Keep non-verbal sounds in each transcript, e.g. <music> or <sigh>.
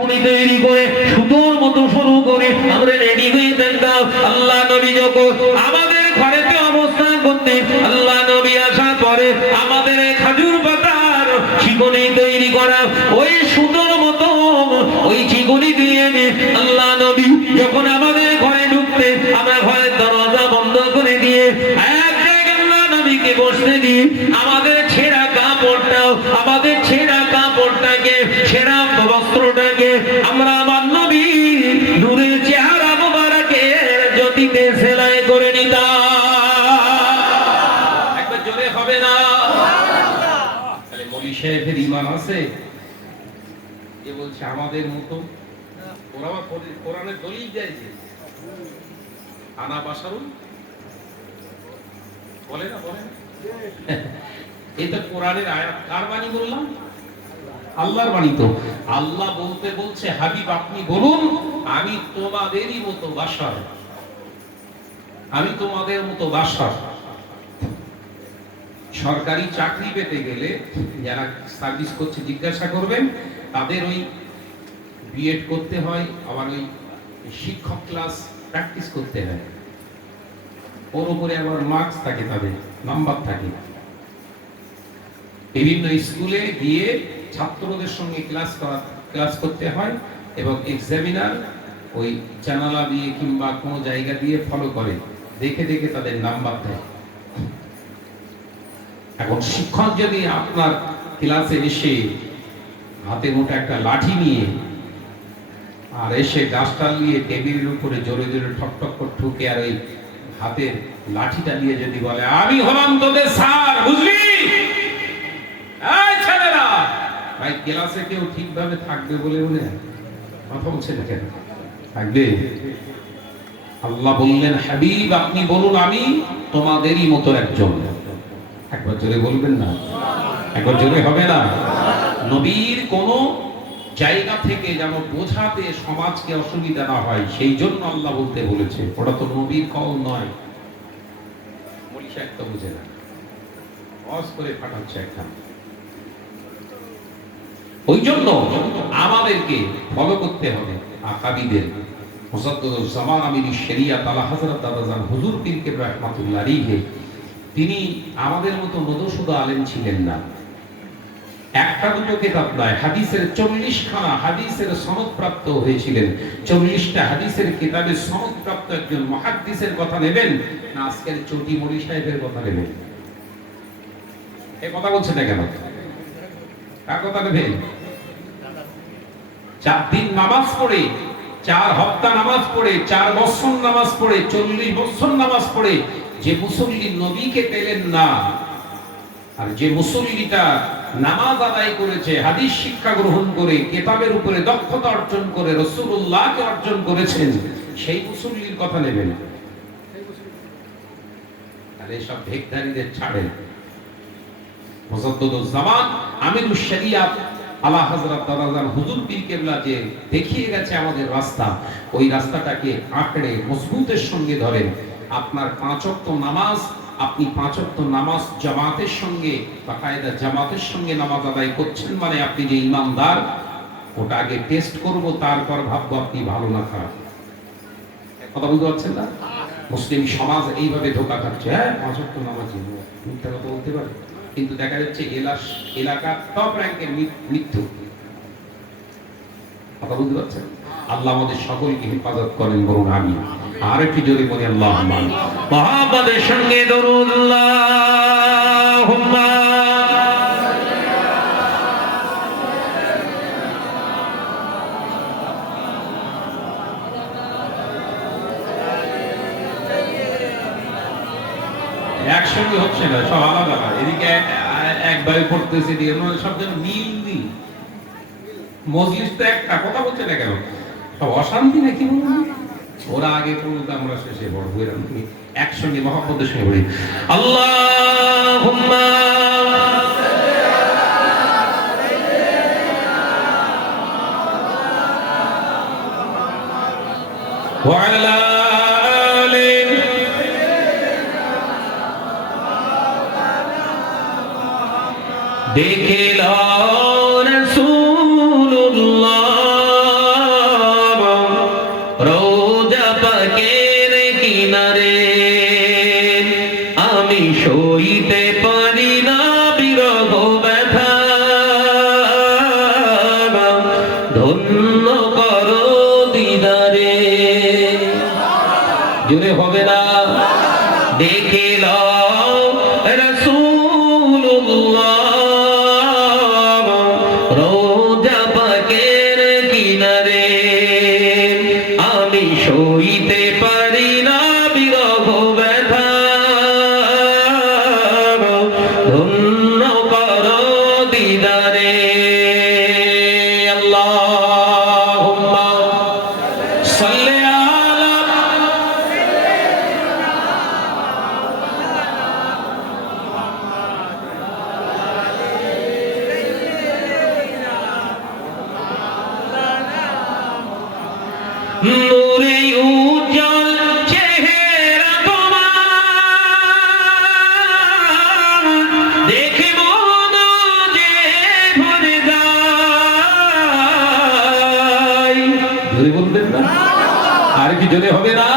চিকুনি তৈরি করে সুতোর মতো শুরু করে আমরা রেডি হয়ে থাকতাম আল্লাহ নবী যখন আমাদের ঘরেতে অবস্থান করতে আল্লাহ মলি ইমান আছে? এ বলছে আমাদের মতো ওরা কোরআনের দলিল দেয় আনা বাসারুন। বলে না বলে <laughs> এটা কোরআনের আয়াত। কার বাণী বললাম? আল্লাহর বাণী তো। আল্লাহ বলতে বলছে হাবিব আপনি বলুন আমি তোমাদেরই মতো বাসার। আমি তোমাদের মতো বাসার। সরকারি চাকরি পেতে গেলে যারা সার্ভিস করছে জিজ্ঞাসা করবেন, তাদের ওই বিএড করতে হয়, আবার ওই শিক্ষক ক্লাস প্র্যাকটিস করতে হয়। ওর উপরে আবার মার্কস থাকে তাদের নাম্বার থাকে। বিভিন্ন স্কুলে গিয়ে ছাত্রদের সঙ্গে ক্লাস করা ক্লাস করতে হয় এবং এক্সামিনার ওই জানালা দিয়ে কিংবা কোনো জায়গা দিয়ে ফলো করে। দেখে দেখে তাদের নাম্বার দেয়। এখন শিক্ষক যদি আপনার ক্লাসে এসে হাতে মোটা একটা লাঠি নিয়ে আর এসে ডাস্টার নিয়ে টেবিলের উপরে জোরে জোরে ঠক ঠক করে ঠুকে আর ওই হাতের লাঠিটা নিয়ে যদি বলে, আমি হলাম তোদের স্যার, বুঝলি? ভাই, ক্লাসে কেউ ঠিকভাবে থাকবে বলে মনে বলছে না কেন? থাকবে? আল্লাহ বললেন, হাবিব, আপনি বলুন, আমি তোমাদেরই মতো একজন। একবার জোরে বলবেন না। একবার জোরে হবে না। নবীর কোন জায়গা থেকে যেন বোঝাতে সমাজকে অসুবিধা না হয়, সেই জন্য আল্লাহ বলতে বলেছে, ওটা তো নবীর কল নয়। মনীষা একটা বুঝে না। অস করে পাঠাচ্ছে একটা ওই জন্য আমাদেরকে ফলো করতে হবে আকাবিদের। মুসাদ্দুল জামান আমির আলা হযরত দাদাজান হুজুর পীর কে আলাইহি। তিনি আমাদের মতো মধুসূদ আলেম ছিলেন না। একটা দুটো কেতাব নয়, হাদিসের চল্লিশ খানা হাদিসের সনদপ্রাপ্ত হয়েছিলেন। চল্লিশটা হাদিসের কিতাবের সনদপ্রাপ্ত একজন মহাদ্দিসের কথা নেবেন না, আজকের চটি মরি সাহেবের কথা নেবেন। এ কথা বলছে না কেন? কার কথা নেবেন? চার দিন নামাজ পড়ে, চার হপ্তা নামাজ পড়ে, চার বছর নামাজ পড়ে, চল্লিশ বছর নামাজ পড়ে যে মুসল্লি নবীকে পেলেন না, আর যে মুসল্লিটা নামাজ আদায় করেছে, হাদিস শিক্ষা গ্রহণ করে, কেতাবের উপরে দক্ষতা অর্জন করে রসুল্লাহকে অর্জন করেছেন, সেই মুসল্লির কথা নেবেন তাহলে সব ছাড়েন। আমিরুশ শরিয়াত দাদাজান হুজুর কেবলা যে দেখিয়ে গেছে আমাদের রাস্তা, ওই রাস্তাটাকে আঁকড়ে, মজবুতের সঙ্গে ধরেন। আপনার পাঁচ ওয়াক্ত নামাজ, আপনি পাঁচ ওয়াক্ত নামাজ জামাতের সঙ্গে বাকায়দা জামাতের সঙ্গে নামাজ আদায় করছেন মানে আপনি যে ইমানদার, ওটা আগে টেস্ট করব, তারপর ভাববো আপনি ভালো না খারাপ। কথা বুঝতে পারছেন না? মুসলিম সমাজ এইভাবে ধোকা খাচ্ছে হ্যাঁ? পাঁচ ওয়াক্ত নামাজ মিথ্যা কথা বলতে পারে। কিন্তু দেখা যাচ্ছে এলাস এলাকার টপ র্যাঙ্কের মৃত্যু। কথা বুঝতে পারছেন? আল্লাহ আমাদের সকলকে হেফাজত করেন, বলুন আমি আর একটি জোরে বলি, আল্লাহ মহাবাদের সঙ্গে একসঙ্গে হচ্ছে না, সব আলাদা এদিকে এক- এক বায়ু পড়তেছে অন্য সব যেন মিল মিল। মজলিস তো একটা, কথা বলছে না কেন? সব অশান্তি নাকি বলুন? ওরা আগে পড়ুক আমরা শেষে পড়বো এরকম কি? একসঙ্গে মহাপদের সঙ্গে পড়ি আল্লাহ وعلى آله দেখে রসুল্লাহ জোরে বলবেন না? আর কি জোরে হবে না?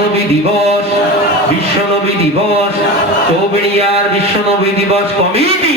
বিশ্বনবী দিবস বিশ্বনবী দিবস চৌবেড়িয়ার বিশ্বনবী দিবস কমিটি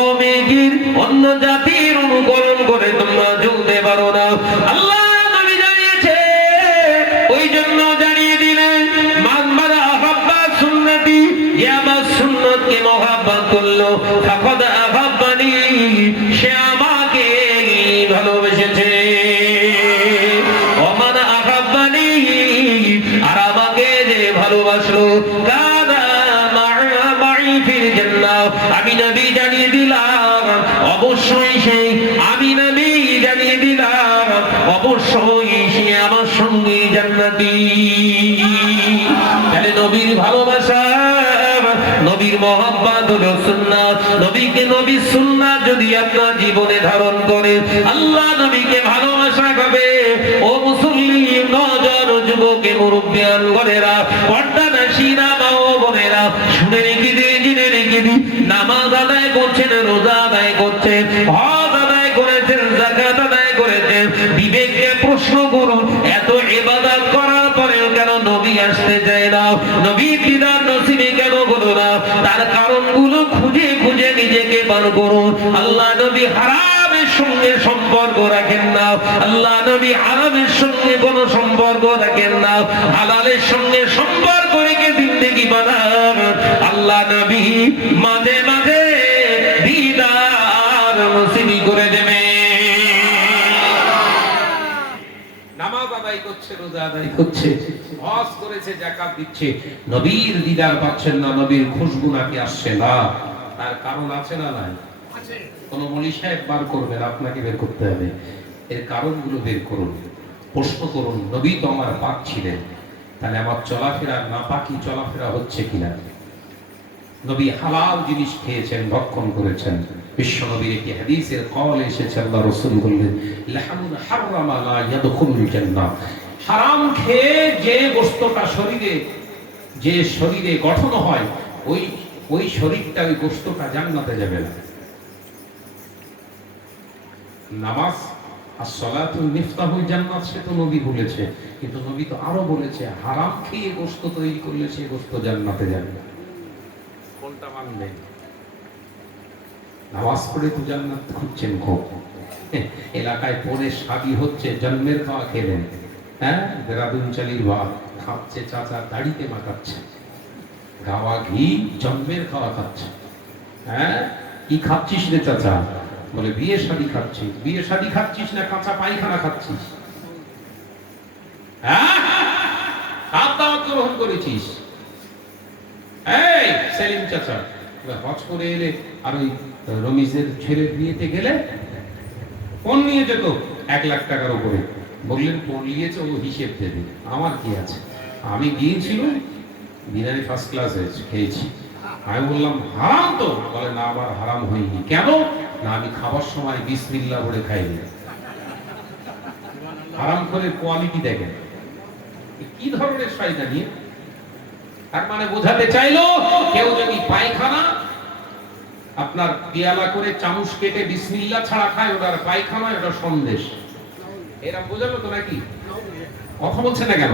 করল জীবনে ধারণ করে। আল্লাহ নবীকে ভালোবাসা হবে ও মুসলিম নজর যুবকে মুরব্বিয়ান গরেরা পর্দা নাসিরা মা ও বোনেরা, শুনে রেখে দিয়ে জেনে রেখে দি। নামাজ আদায় করছেন, রোজা আদায় করছেন, হজ আদায় করেছেন জাকাত আদায় করেছেন। বিবেককে প্রশ্ন করুন, এত ইবাদত করার পরেও কেন নবী আসতে চায় না? নবী দিদার নসিবে কেন হলো না? তার কারণগুলো বার করুন আল্লাহ নবী হারামের সঙ্গে সম্পর্ক রাখেন না। আল্লাহ নবী হারামের সঙ্গে কোনো সম্পর্ক রাখেন না। হালালের সঙ্গে সম্পর্ক রেখে দিন কি বানান। আল্লাহ নবী মাঝে মাঝে দিদার নসিবি করে দেবে করছে, রোজা আদায় করছে নবীর দিদার পাচ্ছেন না, নবীর খুশবু নাকি আসছে না। তার কারণ আছে না নাই? কোন মলি সাহেব বার করবেন আপনাকে বের করতে হবে। এর কারণগুলো বের করুন প্রশ্ন করুন নবী তো আমার পাক ছিলেন। তাহলে আমার চলাফেরা না পাকি চলাফেরা হচ্ছে কিনা? নবী হালাল জিনিস খেয়েছেন ভক্ষণ করেছেন। বিশ্ব নবীর একটি হাদিসের কল এসেছে আল্লাহ রসুল বললেন লাহামুন হারামা লা ইয়াদখুলুল জান্নাহ। হারাম খেয়ে যে বস্তুটা শরীরে যে শরীরে গঠন হয় ওই ওই শরীরটা, ওই গোস্তটা জান্নাতে যাবে না। নামাজ আর সলাতুল জান্নাত, সে তো নবী বলেছে। কিন্তু নবী তো আরও বলেছে, হারাম খেয়ে গোস্ত তৈরি করলে সে গোস্ত জান্নাতে যাবে না। কোনটা নামাজ পড়ে তো জান্নাত খুঁজছেন খুব। <laughs> এলাকায় পড়ে শাদি হচ্ছে জন্মের খাওয়া খেলেন। হ্যাঁ? দেরাদুন চালির ভাত খাচ্ছে চাচা, দাড়িতে মাখাচ্ছে। গাওয়া ঘি জন্মের খাওয়া খাচ্ছে। হ্যাঁ? কি খাচ্ছিস রে চাচা? বলে বিয়ে খাচ্ছি। বিয়ে শাদি খাচ্ছিস না, কাঁচা পায়খানা খাচ্ছিস। হ্যাঁ? গ্রহণ করেছিস। এই, সেলিম চাচা হজ করে এলে আর ওই রমিজের ছেলের বিয়েতে গেলে কোন নিয়ে যেত এক লাখ টাকার উপরে। বললেন কোন নিয়েছে, ও হিসেব দেবে। আমার কি আছে? আমি গিয়েছিলাম বিরিয়ানি ফার্স্ট ক্লাস হয়েছে খেয়েছি। আমি বললাম, হারাম তো? বলে, না আবার হারাম হয়নি। কেন? না, আমি খাবার সময় বিসমিল্লাহ বলে খাইনি হারাম করে কোয়ালিটি দেখেন। কি ধরনের শয়তানি? তার মানে বোঝাতে চাইলো, কেউ যদি পায়খানা আপনার পেয়ালা করে চামচ কেটে বিসমিল্লা ছাড়া খায়, ওটার পায়খানা ওটা সন্দেশ। এরা বোঝালো তো নাকি? কথা বলছে না কেন?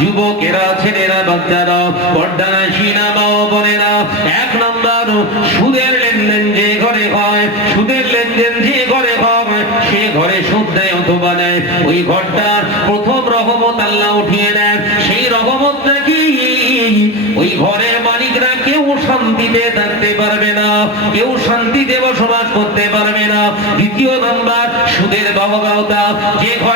যুবকেরা, ছেলেরা, বাচ্চারা পর্দারা সিনা মা বোনেরা, এক নম্বর সুদের লেনদেন যে ঘরে হয়, সুদের লেনদেন যে ঘরে হয়, সে ঘরে সুদ দেয় অথবা নেয় ওই ঘরটার প্রথম রহমত আল্লাহ উঠিয়ে নেয় সেই রহমত নাকি ওই ঘরের মালিকরা কেউ শান্তিতে থাকতে পারবে না, কেউ শান্তিতে বসবাস করতে পারবে না। দ্বিতীয় নম্বর, সুদের ভবগাওতা যে ঘরে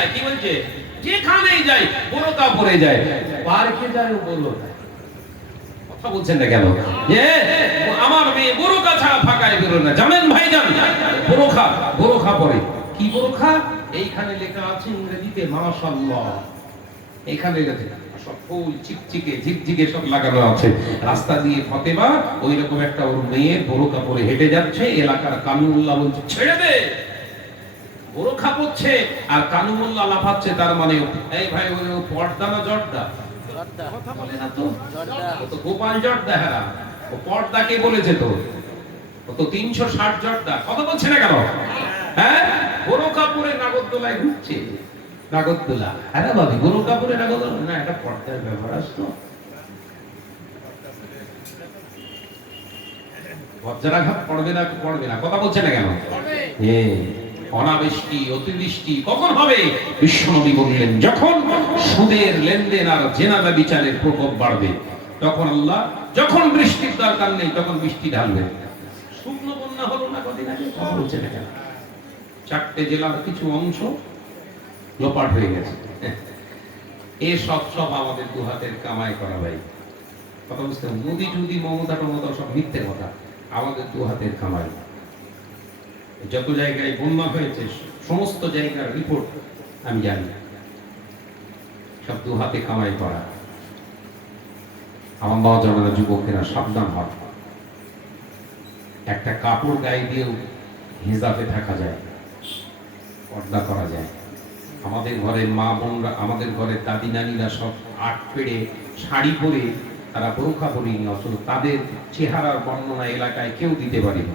যায়, কি বলছে? যায় পরে যায়। পার্কে যায় কথা বলছেন না কেন? আমার মেয়ে ছাড়া ফাঁকায় বেরো না। জানেন ভাই পরে। কি এইখানে লেখা আছে ইংরেজিতে এখানে লেখা চিকচিকে, ঝিকঝিকে সব লাগানো আছে। রাস্তা দিয়ে ফতেমা ওই রকম একটা ওর মেয়ে বোরকা পরে হেঁটে যাচ্ছে, এলাকার কানুল্লাহ বলছে, ছেড়ে দে! বোরখা পড়ছে আর কানুমুল্লাহ লাফাচ্ছে তার মানে এই ভাই ওই পর্দা না জর্দা? কথা বলে না তো? গোপাল জর্দা হ্যাঁ। ও পর্দা কে বলেছে তো? তো তিনশো ষাট জর্দা। কথা বলছে না কেন? হ্যাঁ? বোরখা পরে নাগরদোলায় ঘুরছে। নাগরদোলা। আরে বাবি বোরখা পরে নাগরদোলা? না এটা পর্দার ব্যাপার আসতো বজ্রাঘাত পড়বে না পড়বে না। কথা বলছে না কেন? হ্যাঁ, অনাবৃষ্টি, অতিবৃষ্টি, কখন হবে? বিশ্বনবী বললেন, যখন সুদের লেনদেন আর জেনাদা বিচারের প্রকোপ বাড়বে, তখন আল্লাহ, যখন বৃষ্টির দরকার নেই, তখন বৃষ্টি ঢালবে। শুকনো বন্যা হলো না কদিন আগে? কথা বলছে না কেন? চারটে জেলার কিছু অংশ লোপাট হয়ে গেছে। এ সব সব আমাদের দু হাতের কামাই করা ভাই। কথা বুঝতে মোদি টুদি মমতা টমতা সব মিথ্যে কথা। আমাদের দু হাতের কামাই। যত জায়গায় বন্যা হয়েছে, সমস্ত জায়গার রিপোর্ট আমি জানি। সব দু হাতে কামাই করা। আমার নজনেরা যুবকেরা সাবধান হয় একটা কাপড় গায়ে দিয়েও হিজাবে থাকা যায়, পর্দা করা যায়। আমাদের ঘরের মা বোনরা, আমাদের ঘরের দাদি নানিরা সব আট পেড়ে শাড়ি পরে তারা বোরখা পরিনি অথচ তাদের চেহারার বর্ণনা এলাকায় কেউ দিতে পারে না।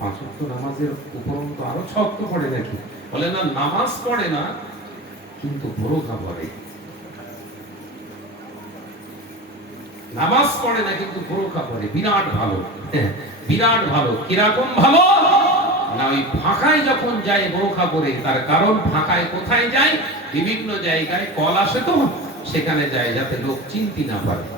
নামাজের উপরন্ত আরও পড়ে নাকি বলে না নামাজ পড়ে না কিন্তু পড়ে। নামাজ পড়ে না কিন্তু পড়ে। বিরাট ভালো। হ্যাঁ, বিরাট ভালো। কীরকম ভালো? না ওই ফাঁকায় যখন যায় বোরখা পরে তার কারণ ফাঁকায় কোথায় যায়? বিভিন্ন জায়গায় কল আসে তো সেখানে যায় যাতে লোক চিনতে না পারে।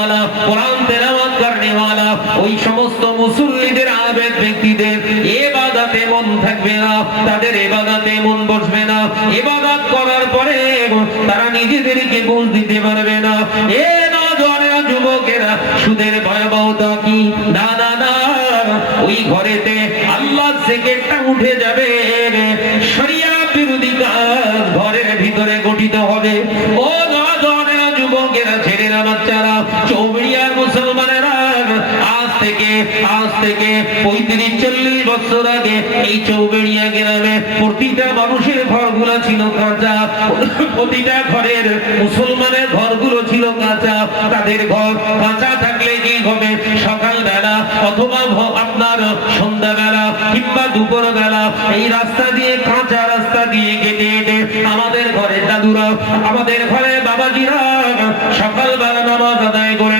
কোরআন তেলাওয়াত করনে वाला ওই সমস্ত মুসল্লিদের, আবেদ ব্যক্তিদের ইবাদতে মন থাকবে না, তাদের ইবাদতে মন বসবে না। ইবাদত করার পরে তারা নিজেদেরকে বুঝ দিতে পারবে না। এ নজরেরা যুবকেরা, সুদের ভয়াবহতা কি? না না না, ওই ঘরেতে আল্লাহ সেকেন্ডটা উঠে যাবে। থেকে পঁয়ত্রিশ, চল্লিশ বছর আগে এই চৌবেড়িয়া গ্রামে প্রতিটা মানুষের ঘরগুলো ছিল কাঁচা। প্রতিটা ঘরের মুসলমানের ঘরগুলো ছিল কাঁচা। তাদের ঘর কাঁচা থাকলে কি হবে? সকাল বেলা অথবা আপনার সন্ধ্যা বেলা কিংবা দুপুর বেলা এই রাস্তা দিয়ে, কাঁচা রাস্তা দিয়ে কেটে হেঁটে আমাদের ঘরের দাদুরা, আমাদের ঘরে বাবাজিরা সকাল বেলা নামাজ আদায় করে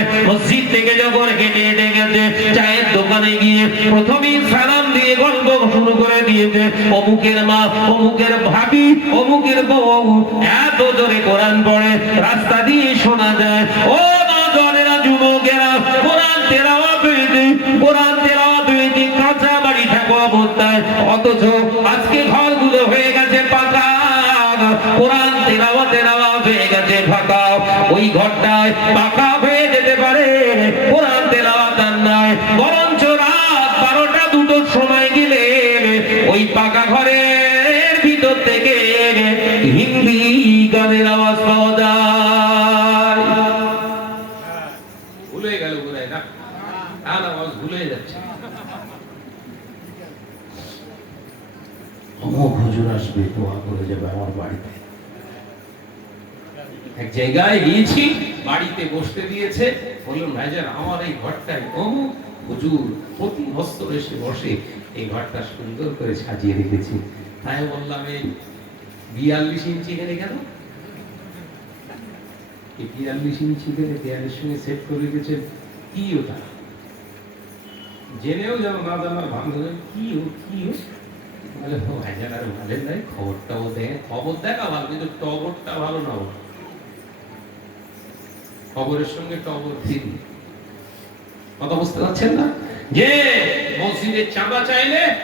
মসজিদ থেকে যখন হেঁটে হেঁটে গেছে, চায়ের দোকানে গিয়ে প্রথমেই সালাম দিয়ে গল্প শুরু করে দিয়েছে। অমুকের মা, অমুকের ভাবি, অমুকের বউ, এত জোরে কোরআন পড়ে, রাস্তা দিয়ে শোনা যায়, ও নজরেরা যুবকেরা, কোরআন তেলাওয়াত হয়েছে, কোরআন তেলাওয়াত হয়েছে, কাঁচা বাড়ি থাকা অবস্থায়। অথচ আজকে ঘরগুলো হয়ে গেছে পাকা। কোরআন তেলাওয়াত তেলাওয়াত হয়ে গেছে ফাঁকা। ওই ঘরটায় পাকা হয়ে যেতে পারে। কোরআন তেলাওয়াত আর নাই, বরঞ্চ রাত বারোটা দুটোর সময় গেলে ওই পাকা ঘরের ভিতর থেকে হিন্দি গানের আওয়াজ পাওয়া যায়। ভুলে গেল বোধহয় না আর আওয়াজ ভুলে যাচ্ছে। অমুক হুজুর আসবে, দোয়া করে যাবে আমার বাড়িতে। এক জায়গায় গিয়েছি বাড়িতে বসতে দিয়েছে। বললাম ভাইজান আমার এই ঘরটায় অমুক হুজুর প্রতি বছর এসে বসে। এই ঘরটা সুন্দর করে সাজিয়ে রেখেছি। তাই বললাম, এই বিয়াল্লিশ ইঞ্চি এখানে কেন? বিয়াল্লিশ ইঞ্চি করে দেয়ালের সঙ্গে সেট করে রেখেছে। কি ওটা? জেনেও যেন না জানার ভালো কি ও কি ও? বলে ভাইজান আর ভালো নাই, খবরটাও দেখে, খবর দেখা ভালো, কিন্তু টবরটা ভালো না ওর। খবরের সঙ্গে টবর দিন। কথা বুঝতে পারছেন না? যে মসজিদের চাঁদা চাইলে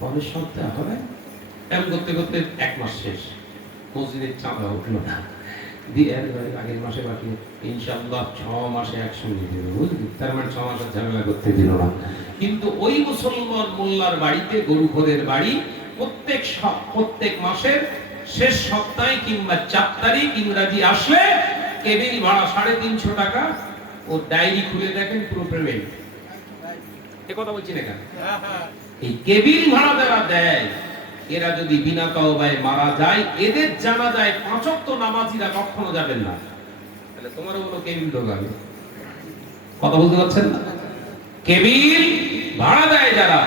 পরের হবে। করতে করতে এক মাস শেষ। মসজিদের চাঁদা উঠল না। দিয়ে একবারে আগের মাসে বাকি, ইনশাআল্লাহ ছ মাসে একসঙ্গে দিল, বুঝলি? তার মানে ছ মাসের ঝামেলা করতে দিল না। কিন্তু ওই মুসলমান মোল্লার বাড়িতে গরু ঘরের বাড়ি, প্রত্যেক প্রত্যেক মাসের শেষ সপ্তাহে কিংবা চার তারিখ ইংরাজি আসলে কেবিল ভাড়া সাড়ে তিনশো টাকা ও ডায়েরি খুলে দেখেন পুরো পেমেন্ট। এ কথা বলছি না এই কেবিল ভাড়া যারা দেয়, এরা যদি বিনা তওবায় মারা যায়, এদের জানা যায় পাঁচক্ত নামাজিরা কখনো যাবেন না। তাহলে তোমারও বলো কেবিল ঢোকাবে কথা বুঝতে পারছেন কেবিল ভাড়া দেয় যারা,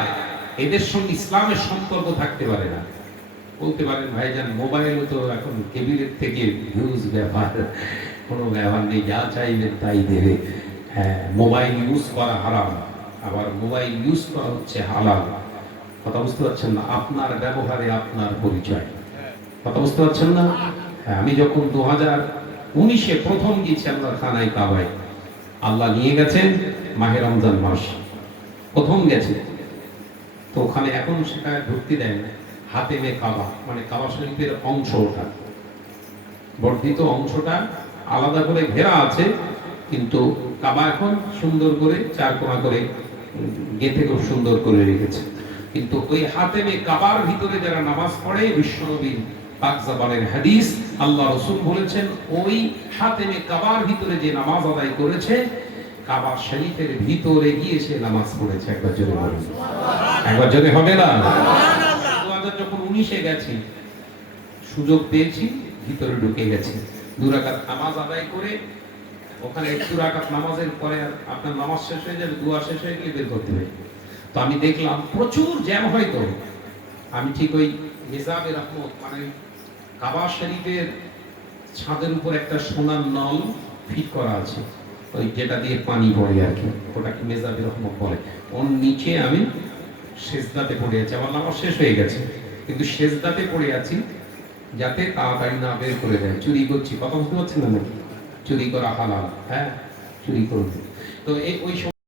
এদের সঙ্গে ইসলামের সম্পর্ক থাকতে পারে না। বলতে পারেন, ভাইজান মোবাইলও তো এখন কেবিলের থেকে ভিউজ ব্যাপার কোনো ব্যাপার নেই, যা চাইবেন তাই দেবে। হ্যাঁ মোবাইল ইউজ করা হারাম, আবার মোবাইল ইউজ করা হচ্ছে হালাল। কথা বুঝতে পারছেন না? আপনার ব্যবহারে আপনার পরিচয়। কথা বুঝতে পারছেন না? হ্যাঁ আমি যখন দু হাজার উনিশে প্রথম গিয়েছি আপনার খানায় কাবায়, আল্লাহ নিয়ে গেছেন মাহে রমজান মাস। প্রথম গেছে। তো ওখানে এখন সেটা ঢুকতে দেয় না। হাতে মে কাবা মানে কাবা শরীফের অংশ ওটা বর্ধিত অংশটা আলাদা করে ঘেরা আছে, কিন্তু কাবা এখন সুন্দর করে চার কোণা করে গেঁথে খুব সুন্দর করে রেখেছে। কিন্তু ওই হাতে মে কাবার ভিতরে যারা নামাজ পড়ে বিশ্বনবীর পাক জাবানের হাদিস আল্লাহ রসুল বলেছেন, ওই হাতে মে কাবার ভিতরে যে নামাজ আদায় করেছে, কাবা শরীফের ভিতরে গিয়ে সে নামাজ পড়েছে। একবার জোরে একবার জোরে হবে না? হাজার যখন উনিশে গেছি, সুযোগ পেয়েছি, ভিতরে ঢুকে গেছি। নামাজ আদায় করে, ওখানে নামাজের পরে আপনার নামাজ শেষ হয়ে যাবে, দুয়া শেষ হয়ে গেলে বের করতে হবে। তো আমি দেখলাম, প্রচুর জ্যাম হয়তো। আমি ঠিক ওই মেজাবের রহমত মানে কাবা শরীফের ছাদের উপর একটা সোনার নল ফিট করা আছে, ওই যেটা দিয়ে পানি পড়ে আর কি, ওটাকে মেজাবের রহমত বলে। ওর নিচে আমি সেজদাতে পড়ে আছি। আমার নামাজ শেষ হয়ে গেছে। কিন্তু সেজদাতে পড়ে আছি যাতে তাড়াতাড়ি না বের করে দেয়। চুরি করছি। কথা বুঝতে পারছি না চুরি করা হালাল। হ্যাঁ চুরি করবে। তো এই ওই